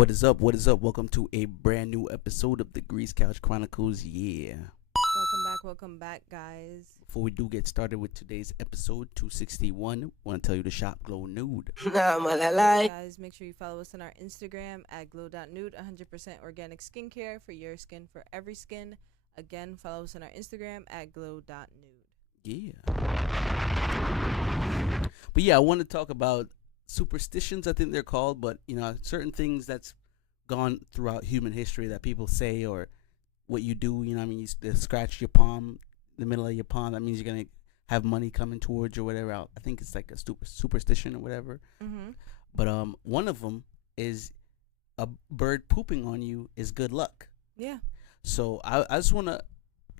What is up? What is up? Welcome to a brand new episode of the Couch Chronicles. Yeah. Welcome back, guys. Before we do get started with today's episode 261, I want to tell you to shop Glow Nude. Guys, make sure you follow us on our Instagram at glow.nude, 100% organic skincare for your skin, for every skin. Again, follow us on our Instagram at glow.nude. Yeah. But yeah, I want to talk about superstitions, I think they're called, but certain things that's gone throughout human history that people say, or what you do, you scratch your palm, the middle of your palm, that means you're gonna have money coming towards you or whatever. I think it's like a superstition or whatever. Mm-hmm. But one of them is a bird pooping on you is good luck. Yeah. So I just want to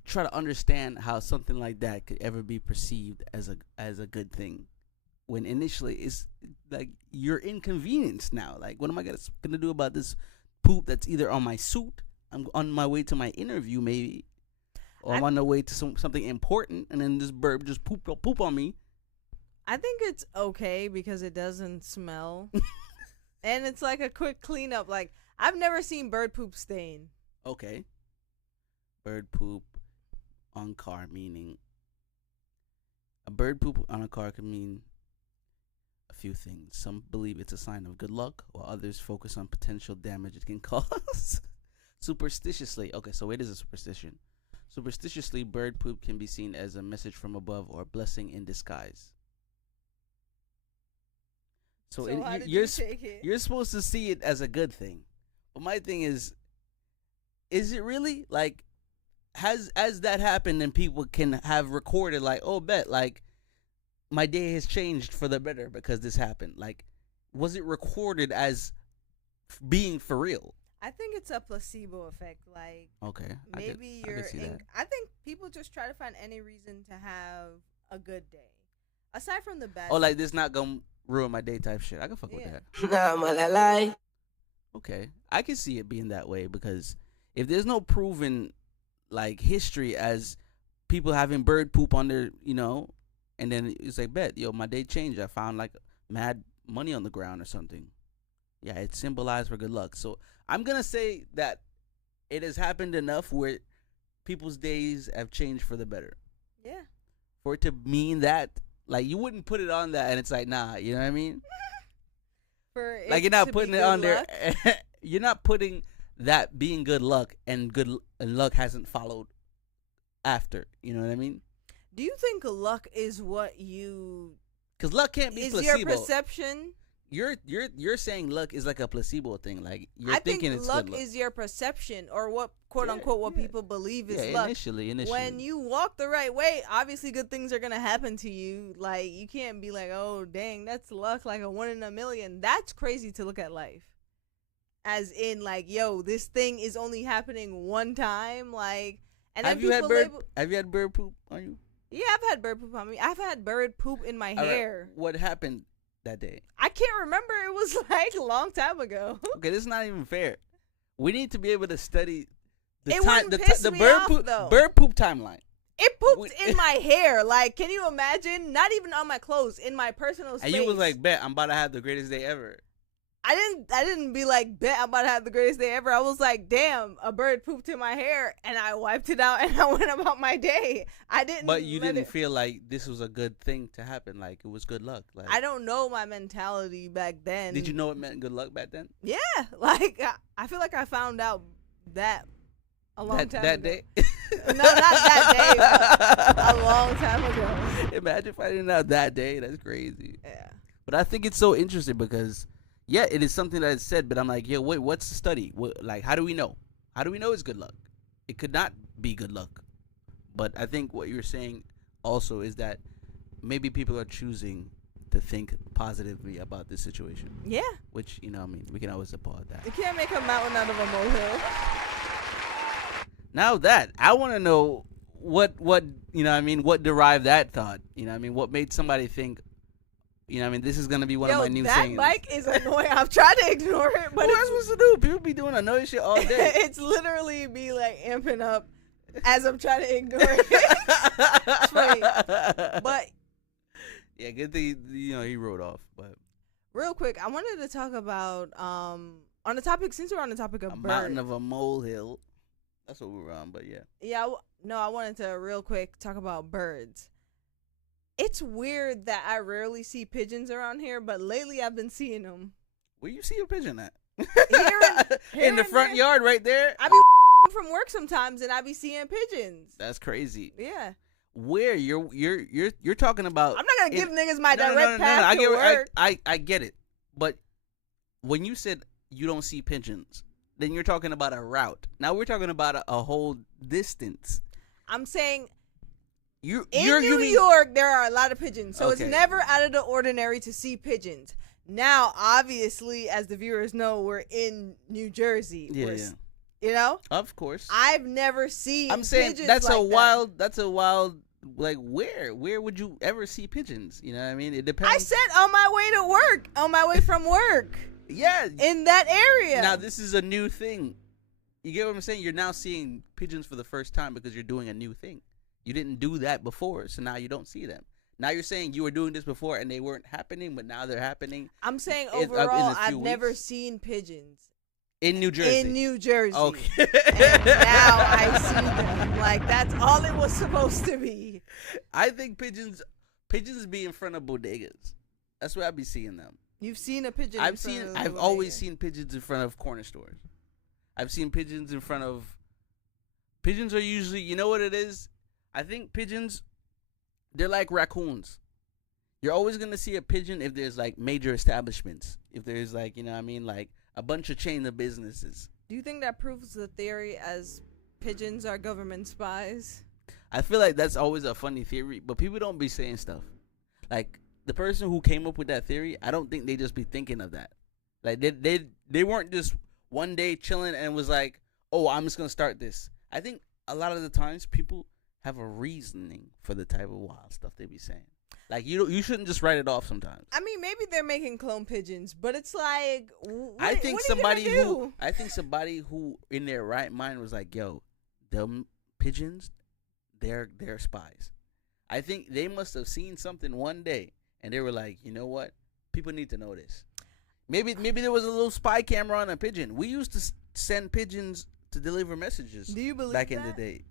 try to understand how something like that could ever be perceived as a good thing, when initially it's like you're inconvenienced now. Like, what am I gonna do about this poop that's either on my suit? I'm on my way to my interview, maybe, or I'm on the way to something important, and then this bird just poop on me. I think it's okay because it doesn't smell, and it's like a quick cleanup. Like, I've never seen bird poop stain. Okay. Bird poop on car, meaning a bird poop on a car can mean a few things. Some believe it's a sign of good luck, while others focus on potential damage it can cause. Superstitiously, okay, so it is a superstition. Superstitiously, bird poop can be seen as a message from above or a blessing in disguise. So how did you take it? You're supposed to see it as a good thing. But my thing is it really? Like, has that happened and people can have recorded, like, oh, bet, like, my day has changed for the better because this happened? Like, was it recorded as being for real? I think it's a placebo effect. Like, okay, maybe I think people just try to find any reason to have a good day, aside from the bad. Oh, like, this not gonna ruin my day type shit. I can fuck with that. Okay, I can see it being that way, because if there's no proven, like, history as people having bird poop on their, and then it's like, bet, my day changed. I found, like, mad money on the ground or something. Yeah, it symbolized for good luck. So I'm going to say that it has happened enough where people's days have changed for the better. Yeah. For it to mean that, like, you wouldn't put it on that and it's like, nah, you know what I mean? Like, you're not putting it on there. You're not putting that being good luck, and luck hasn't followed after. You know what I mean? Do you think luck is what you... Because luck can't be placebo. Is your perception... You're saying luck is like a placebo thing. Like, you're I thinking think it's luck good luck. is your perception, or what, quote unquote, what people believe is luck. Initially. When you walk the right way, obviously good things are gonna happen to you. Like, you can't be like, oh dang, that's luck, like a 1 in a million. That's crazy to look at life. As in, like, yo, this thing is only happening one time. Like, and then have you had bird poop on you? Yeah, I've had bird poop on me. I've had bird poop in my hair. Right. What happened that day? I can't remember. It was like a long time ago. Okay, this is not even fair. We need to be able to study the bird poop timeline. It pooped in my hair. Like, can you imagine? Not even on my clothes, in my personal space. And you was like, bet, I'm about to have the greatest day ever. I didn't be like, bet I'm about to have the greatest day ever. I was like, damn, a bird pooped in my hair, and I wiped it out, and I went about my day. I didn't. But you didn't feel like this was a good thing to happen. Like, it was good luck. Like, I don't know my mentality back then. Did you know it meant good luck back then? Yeah, like, I feel like I found out that a long time that ago. Day. No, not that day, but a long time ago. Imagine finding out that day. That's crazy. Yeah. But I think it's so interesting because, yeah, it is something that is said, but I'm like, yo, wait, what's the study? Like, how do we know? How do we know it's good luck? It could not be good luck. But I think what you're saying also is that maybe people are choosing to think positively about this situation. Yeah. Which, we can always applaud that. You can't make a mountain out of a molehill. Now that, I want to know what derived that thought? What made somebody think, this is going to be one of my new sayings. That mic is annoying. I'm trying to ignore it, but what am I supposed to do? People be doing annoying shit all day. It's literally me, like, amping up as I'm trying to ignore it. It's funny. But yeah, good thing, he wrote off. But real quick, I wanted to talk about On the topic, since we're on the topic of a birds, mountain of a molehill. That's what we were on, but yeah. yeah, no, I wanted to real quick talk about birds. It's weird that I rarely see pigeons around here, but lately I've been seeing them. Where you see a pigeon at? Here In the and front there. yard, right there. I be from work sometimes, and I be seeing pigeons. That's crazy. Yeah, Where you're talking about? I'm not gonna give niggas my No, direct path to work. I get it, but when you said you don't see pigeons, then you're talking about a route. Now we're talking about a whole distance. I'm saying In New York there are a lot of pigeons, so Okay. it's never out of the ordinary to see pigeons. Now, obviously, as the viewers know, we're in New Jersey. Yeah. You know, Of course. I've never seen. I'm saying pigeons that's like a that. wild. That's a wild. Like where would you ever see pigeons? You know what I mean? It depends. I said on my way to work, on my way from work, yeah. in that area. Now this is a new thing. You get what I'm saying? You're now seeing pigeons for the first time because you're doing a new thing. You didn't do that before, so now you don't see them. Now you're saying you were doing this before and they weren't happening, but now they're happening I'm saying in a overall, few I've never weeks? seen pigeons in New Jersey. in New Jersey. Okay. And now I see them. Like, that's all it was supposed to be. I think pigeons be in front of bodegas. That's where I be seeing them. You've seen a pigeon. I've always seen pigeons in front of corner stores. I've seen pigeons in front of. Pigeons are usually, you know what it is? I think pigeons, they're like raccoons. You're always gonna see a pigeon if there's like major establishments. If there's like, you know what I mean, like a bunch of chain of businesses. Do you think that proves the theory as pigeons are government spies? I feel like that's always a funny theory, but people don't be saying stuff. Like the person who came up with that theory, I don't think they just be thinking of that. Like they weren't just one day chilling and was like, "Oh, I'm just gonna start this." I think a lot of the times people have a reasoning for the type of wild stuff they be saying. Like you shouldn't just write it off sometimes. I mean, maybe they're making clone pigeons, but it's like, I think what are you gonna do? somebody who in their right mind was like, "Yo, them pigeons, they're spies." I think they must have seen something one day and they were like, "You know what? People need to know this." Maybe there was a little spy camera on a pigeon. We used to send pigeons to deliver messages. Do you believe back in the day?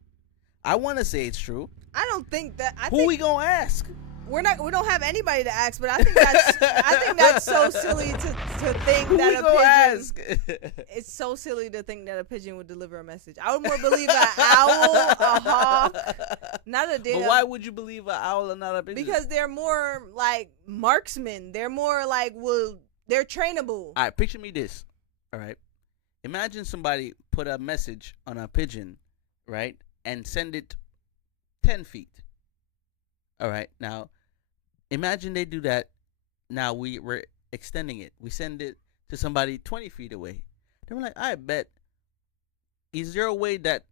I want to say it's true. I don't think that. Who we gonna ask? We don't have anybody to ask, but I think that's so silly to think Who that we a gonna pigeon. ask? It's so silly to think that a pigeon would deliver a message. I would more believe an owl, a hawk, not a damn. But why would you believe an owl and not a pigeon? Because they're more like marksmen. They're more like they're trainable. All right, picture me this. All right, imagine somebody put a message on a pigeon, right, and send it 10 feet. All right, now imagine they do that. Now we're extending it. We send it to somebody 20 feet away. They were like, I bet. Is there a way that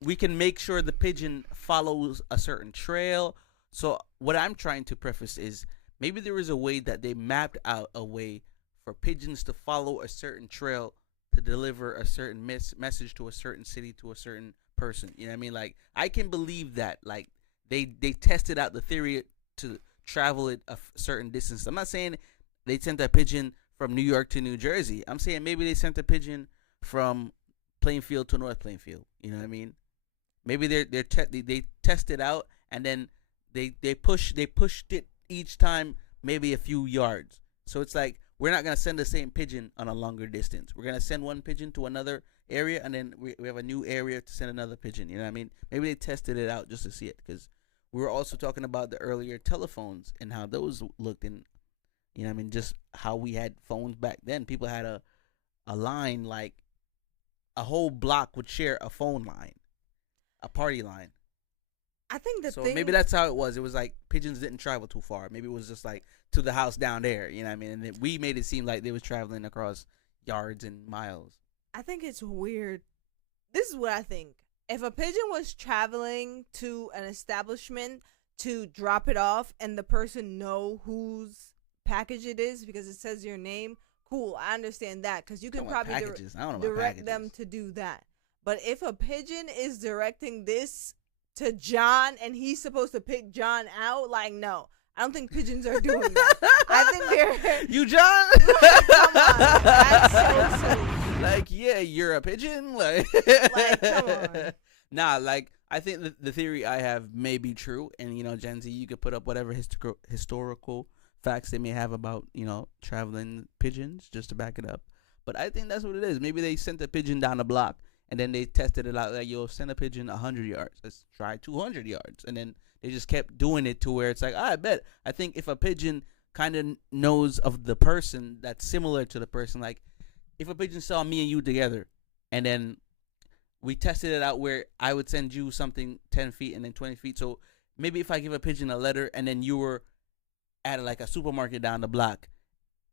we can make sure the pigeon follows a certain trail? So what I'm trying to preface is maybe there is a way that they mapped out a way for pigeons to follow a certain trail to deliver a certain message to a certain city, to a certain person. You know what I mean? Like, I can believe that. Like, they tested out the theory to travel it a certain distance. I'm not saying they sent a pigeon from New York to New Jersey. I'm saying maybe they sent a pigeon from Plainfield to North Plainfield. You know what I mean? Maybe they tested out and then they pushed it each time maybe a few yards. So it's like, we're not going to send the same pigeon on a longer distance. We're going to send one pigeon to another area, and then we have a new area to send another pigeon. You know what I mean? Maybe they tested it out just to see it, because we were also talking about the earlier telephones and how those looked, and you know what I mean, just how we had phones back then. People had a line, like a whole block would share a phone line, a party line. I think So maybe that's how it was. It was like pigeons didn't travel too far. Maybe it was just like to the house down there. You know what I mean? And then we made it seem like they was traveling across yards and miles. I think it's weird. This is what I think. If a pigeon was traveling to an establishment to drop it off and the person know whose package it is because it says your name, cool, I understand that, because you can probably direct them to do that. But if a pigeon is directing this to John and he's supposed to pick John out, like, no, I don't think pigeons are doing that. I think they're You, John? come on, that's so silly. Like, yeah, you're a pigeon. Like come on. Nah, like I think the theory I have may be true, and Gen Z, you could put up whatever historical facts they may have about traveling pigeons just to back it up. But I think that's what it is. Maybe they sent a pigeon down the block, and then they tested it out. Like, send a pigeon 100 yards. Let's try 200 yards, and then they just kept doing it to where it's like, I bet. I think if a pigeon kind of knows of the person that's similar to the person, like if a pigeon saw me and you together, and then we tested it out where I would send you something 10 feet and then 20 feet. So maybe if I give a pigeon a letter and then you were at like a supermarket down the block,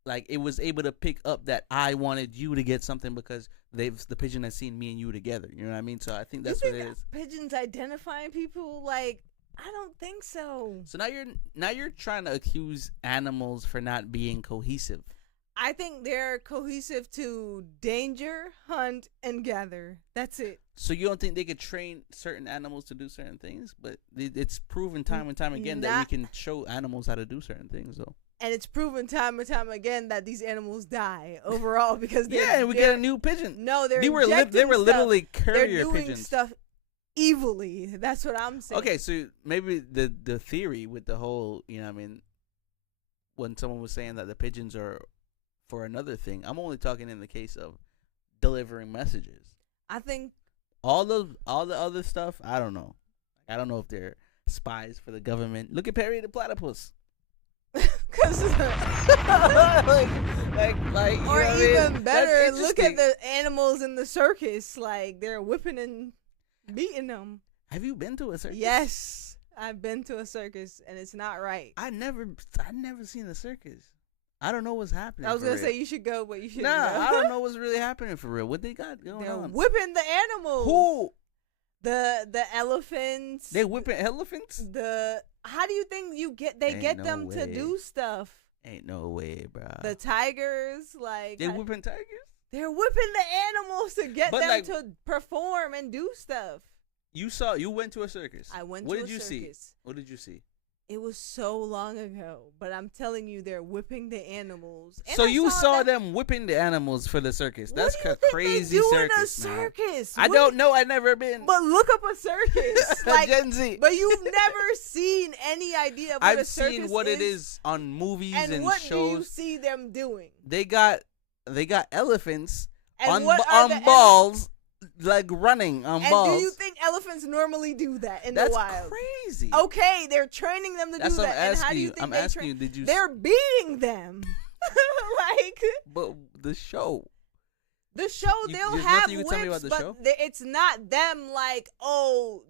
like it was able to pick up that I wanted you to get something because the pigeon has seen me and you together. You know what I mean? So I think that's what it is. Pigeons identifying people? Like, I don't think so. So now you're trying to accuse animals for not being cohesive. I think they're cohesive to danger, hunt, and gather. That's it. So you don't think they could train certain animals to do certain things? But it's proven time and time again that we can show animals how to do certain things, though. And it's proven time and time again that these animals die overall because and we get a new pigeon. No, they were literally courier they're doing pigeons. Stuff evilly. That's what I'm saying. Okay, so maybe the theory with the whole, when someone was saying that the pigeons are for another thing, I'm only talking in the case of delivering messages. I think all the other stuff, I don't know. I don't know if they're spies for the government. Look at Perry the Platypus. Cause like or even better, look at the animals in the circus. Like they're whipping and beating them. Have you been to a circus? Yes, I've been to a circus, and it's not right. I never seen a circus. I don't know what's happening. I was gonna say you should go, but you shouldn't. Nah, go. I don't know what's really happening for real. What they got going They're on? whipping the animals. Who? The elephants. They whipping elephants? How do you think they get them to do stuff? Ain't no way, bro. The tigers, like they whipping tigers? They're whipping the animals to get them to perform and do stuff. You went to a circus. I went to a circus. What did you see? What did you see? It was so long ago, but I'm telling you, they're whipping the animals. And so you saw them whipping the animals for the circus. That's a crazy circus, in a circus? I don't know. I've never been. But look up a circus. Like, Gen Z. But you've never seen any idea of what a circus is. I've seen what it is on movies and shows. What do you see them doing? They got elephants and on balls. Like running on balls. And do you think elephants normally do that in the wild? That's crazy. Okay, they're training them to do that. And how do you think I'm asking you, did you? They're beating them. But the show. The show, they'll have whips, but it's not them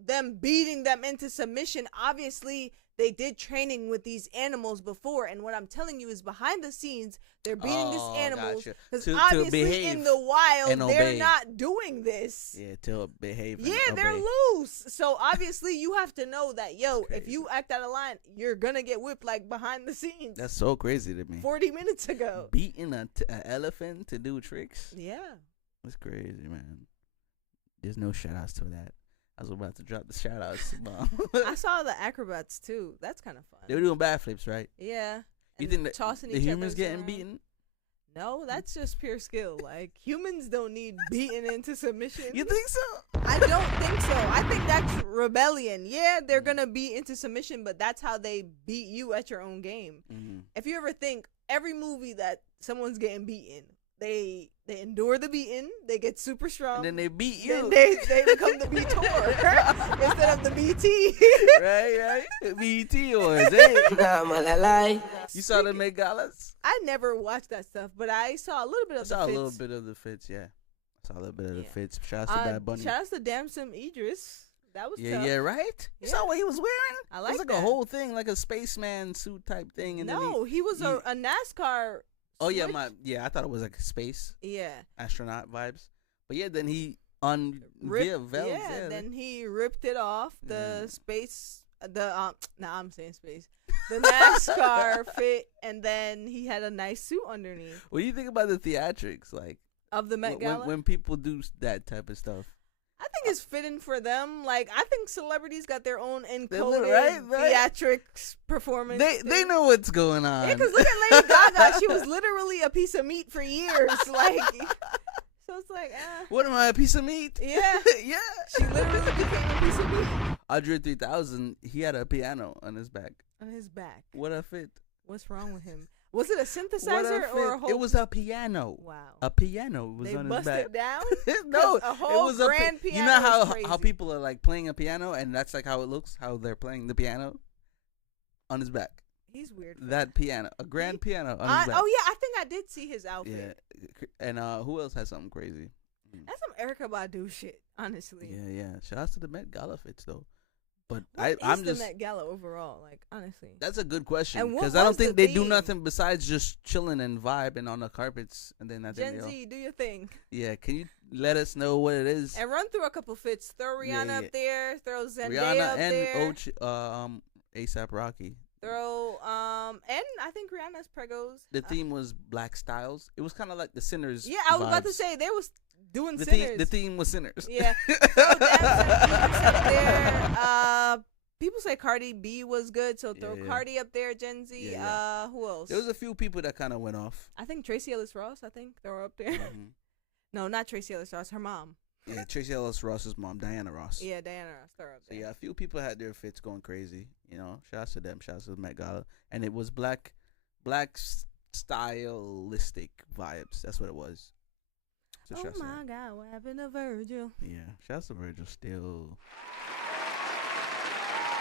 them beating them into submission. Obviously, they did training with these animals before, and what I'm telling you is behind the scenes, they're beating these animals because obviously in the wild they're not doing this. Yeah, to behave. Yeah, they're loose. So obviously you have to know that if you act out of line, you're gonna get whipped like behind the scenes. That's so crazy to me. 40 minutes ago, beating an elephant to do tricks. Yeah, that's crazy, man. There's no shout outs to that. I was about to drop the shout outs. I saw the acrobats too. That's kind of fun. They were doing backflips, right? Yeah. You think that the humans getting beaten? No, that's just pure skill. Like, humans don't need beaten into submission. You think so? I don't think so. I think that's rebellion. Yeah, they're going to beat into submission, but that's how they beat you at your own game. Mm-hmm. If you ever think, every movie that someone's getting beaten, they endure the beating, they get super strong, and then they beat you. Then they become the Beator instead of the BT. right. BT or You saw them make galas? I never watched that stuff, but I saw a little bit of the fits. I saw a little bit of the fits, yeah. I saw a little bit of the fits. Shout out to Bad Bunny. Shout out to Damson Idris. That was tough. Yeah, right? You saw what he was wearing? I like that. It was like a whole thing, like a spaceman suit type thing. And no, he was a NASCAR. Oh yeah, I thought it was like space. Yeah. Astronaut vibes. But yeah, then he then he ripped it off. The space I'm saying space. The NASCAR fit, and then he had a nice suit underneath. What do you think about the theatrics, like of the Met Gala? When people do that type of stuff? I think it's fitting for them. Like, I think celebrities got their own encoded right? theatrics performance. They know what's going on. Yeah, because look at Lady Gaga. She was literally a piece of meat for years. Like, so it's like, what am I, a piece of meat? Yeah. Yeah. She literally became a piece of meat. Andre 3000, he had a piano on his back. On his back. What a fit. What's wrong with him? Was it a synthesizer or a whole? It was a piano. Wow. A piano was They on his busted back. it down? No, a whole it was grand piano. You know is how crazy. people are like playing a piano, and that's like how it looks, how they're playing the piano on his back. He's weird. That piano, a grand piano on his back. Oh yeah, I think I did see his outfit. Yeah, and who else has something crazy? That's some Erykah Badu shit, honestly. Yeah. Shout out to the Met Gala fits though. But I'm just the Met Gala overall, like, honestly. That's a good question, And what because I don't was the think they theme? do nothing besides just chilling and vibing on the carpets, and then that's Gen Z, do your thing. Yeah, can you let us know what it is? And run through a couple fits. Throw Rihanna up there. Throw Zendaya Rihanna up there. and ASAP Rocky. Throw and I think Rihanna's pregos. The theme was Black Styles. It was kind of like the Sinners. Yeah, I was about to vibes. say they was doing The Sinners. the theme was Sinners. Yeah. Throw Dancing up there. People say Cardi B was good, so throw Cardi up there. Gen Z. Yeah. Who else? There was a few people that kind of went off. I think Tracy Ellis Ross. I think throw her up there. Mm-hmm. No, not Tracy Ellis Ross. Her mom. Yeah, Tracy Ellis Ross's mom, Diana Ross. Yeah, Diana Ross. Throw her up So there. yeah, a few people had their fits going crazy. You know, shouts to them. Shouts to the Met Gala, and it was black stylistic vibes. That's what it was. So Oh my God, what happened to Virgil? Yeah, shouts to Virgil still.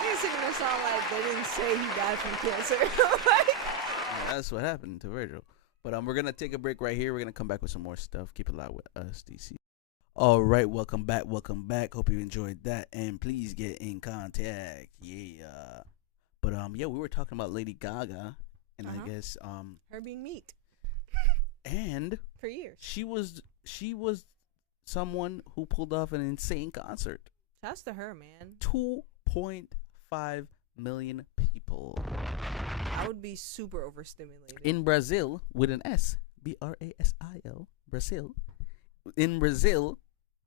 He's singing a song like they didn't say he died from cancer. Like, Yeah, that's what happened to Virgil. But we're gonna take a break right here. We're gonna come back with some more stuff. Keep it loud with us, DC. All right, welcome back. Hope you enjoyed that, and please get in contact. Yeah. But yeah, we were talking about Lady Gaga, and I guess her being meat. and For years. she was someone who pulled off an insane concert. Shouts to her, man. 2.5 million people I would be super overstimulated. in Brazil with an S, Brasil, Brazil. In Brazil,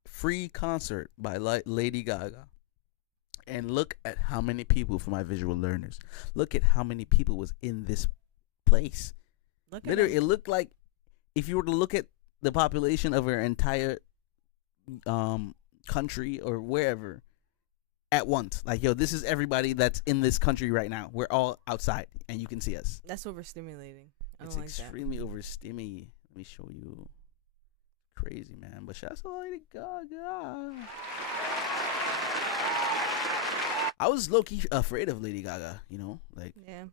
free concert by Lady Gaga. And look at how many people, for my visual learners, look at how many people was in this place. Literally, it looked like if you were to look at the population of our entire country or wherever at once. Like, yo, this is everybody that's in this country right now. We're all outside, and you can see us. That's overstimulating. I It's don't like extremely overstimmy. Let me show you. Crazy, man. But shout out to Lady Gaga. I was low-key afraid of Lady Gaga, you know? Like, that. Yeah.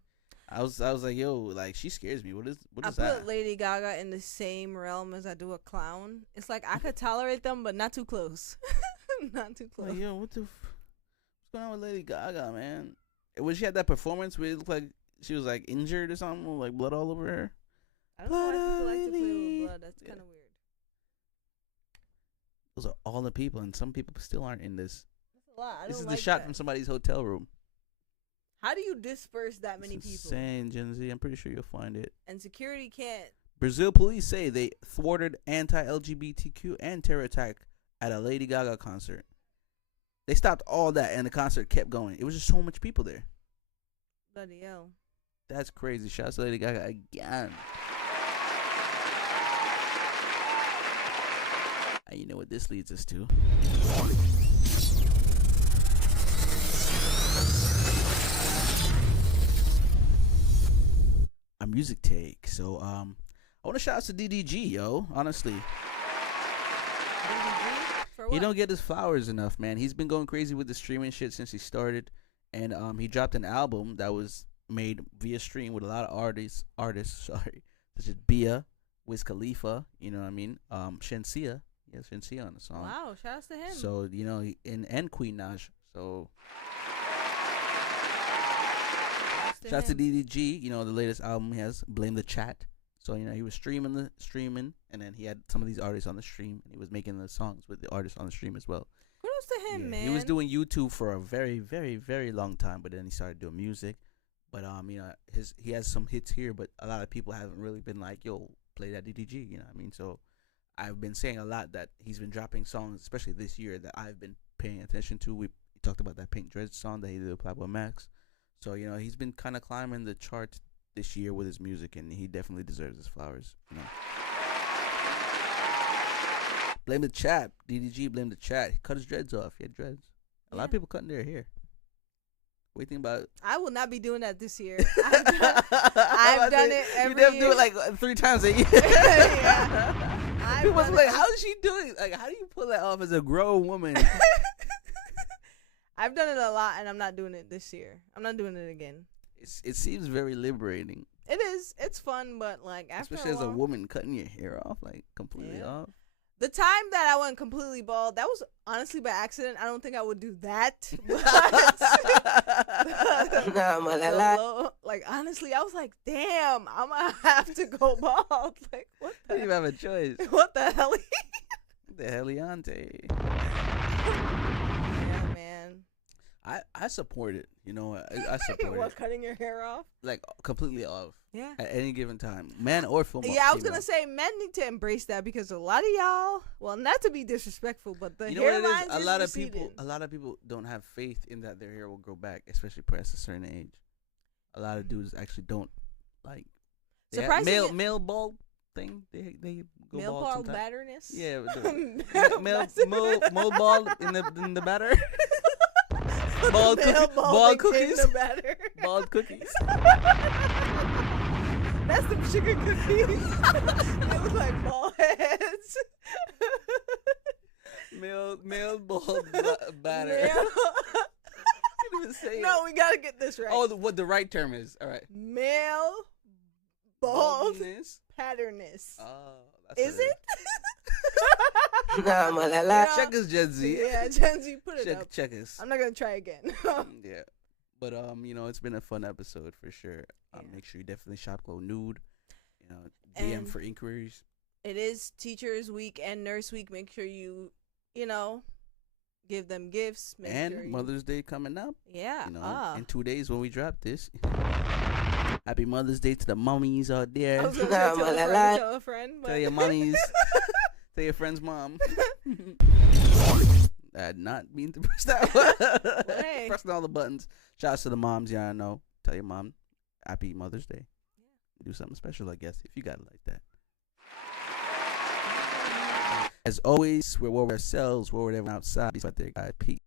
I was like, yo, like, she scares me. What is I that? put Lady Gaga in the same realm as I do a clown. It's like I could tolerate them, but not too close. Not too close. Like, yo, what's going on with Lady Gaga, man? When she had that performance where it looked like she was, like, injured or something, with, like, blood all over her. I don't know why people like to play with blood. That's kind of weird. Those are all the people, and some people still aren't in this. That's a lot. I This don't is like the shot that. from somebody's hotel room. How do you disperse that many It's people? insane, Gen Z. I'm pretty sure you'll find it. And security can't. Brazil police say they thwarted anti-LGBTQ and terror attack at a Lady Gaga concert. They stopped all that, and the concert kept going. It was just so much people there. Bloody hell. That's crazy. Shout out to Lady Gaga again. And you know what this leads us to? Our music take. So I want to shout out to DDG, yo. Honestly, For what? he don't get his flowers enough, man. He's been going crazy with the streaming shit since he started, and he dropped an album that was made via stream with a lot of artists, sorry, such as Bia, Wiz Khalifa, you know what I mean, Shensia, Shensia on the song. Wow, shouts to him. So you know, and Queen Naj. So shouts to DDG. You know, the latest album he has, Blame the Chat. So you know, he was streaming, and then he had some of these artists on the stream, and he was making the songs with the artists on the stream as well. Kudos to him, man. He was doing YouTube for a very, very, very long time, but then he started doing music. But you know, he has some hits here, but a lot of people haven't really been like, yo, play that DDG. You know what I mean? So I've been saying a lot that he's been dropping songs, especially this year, that I've been paying attention to. We talked about that Pink Dreads song that he did with Pablo Max. So, you know, he's been kind of climbing the charts this year with his music, and he definitely deserves his flowers. You know. Blame the chat. DDG, blame the chat. He cut his dreads off. He had dreads. A lot of people cutting their hair. What do you think about it? I will not be doing that this year. I've done it every year. You never do it like 3 times a year. Yeah. People was like, how is she doing it? Like, how do you pull that off as a grown woman? I've done it a lot, and I'm not doing it this year. I'm not doing it again. It seems very liberating. It is. It's fun, but like after especially as a woman, cutting your hair off, like completely off. The time that I went completely bald, that was honestly by accident. I don't think I would do that. Like honestly, I was like, damn, I'm gonna have to go bald. Like what? You don't even have a choice. What the hell? The heliante. Yeah, man. I support it. You know, I support what, it. Cutting your hair off? Like completely off. Yeah. At any given time, man or female. Yeah, I was gonna say men need to embrace that because a lot of y'all, well, not to be disrespectful, but the hairlines a lot of people don't have faith in that their hair will grow back, especially past a certain age. A lot of dudes actually don't like. Surprisingly, male bald thing. They go male bald batterness. Yeah, male bald in the batter. Bald cookies. The batter. Bald cookies. That's some sugar cookies. They look like bald heads. Male bald batter. No, we gotta get this right. Oh, what the right term is. All right. Male baldness. Patterness. Oh, is it? Check us, Gen Z. Yeah, Gen Z, put it up. Check us. I'm not gonna try again. Yeah, but you know, it's been a fun episode for sure. Make sure you definitely shop Nude. You know, DM and for inquiries. It is Teachers Week and Nurse Week. Make sure you know, give them gifts. Mother's Day coming up. Yeah. You know, in 2 days when we drop this. Happy Mother's Day to the mummies out there. I was gonna tell a friend. Tell your mummies. Tell your friend's mom. I had not mean to press that one. Hey. Pressing all the buttons. Shouts to the moms. Yeah, I know. Tell your mom Happy Mother's Day. Yeah. Do something special, I guess, if you got it like that. As always, we're over ourselves. We're whatever outside. Peace.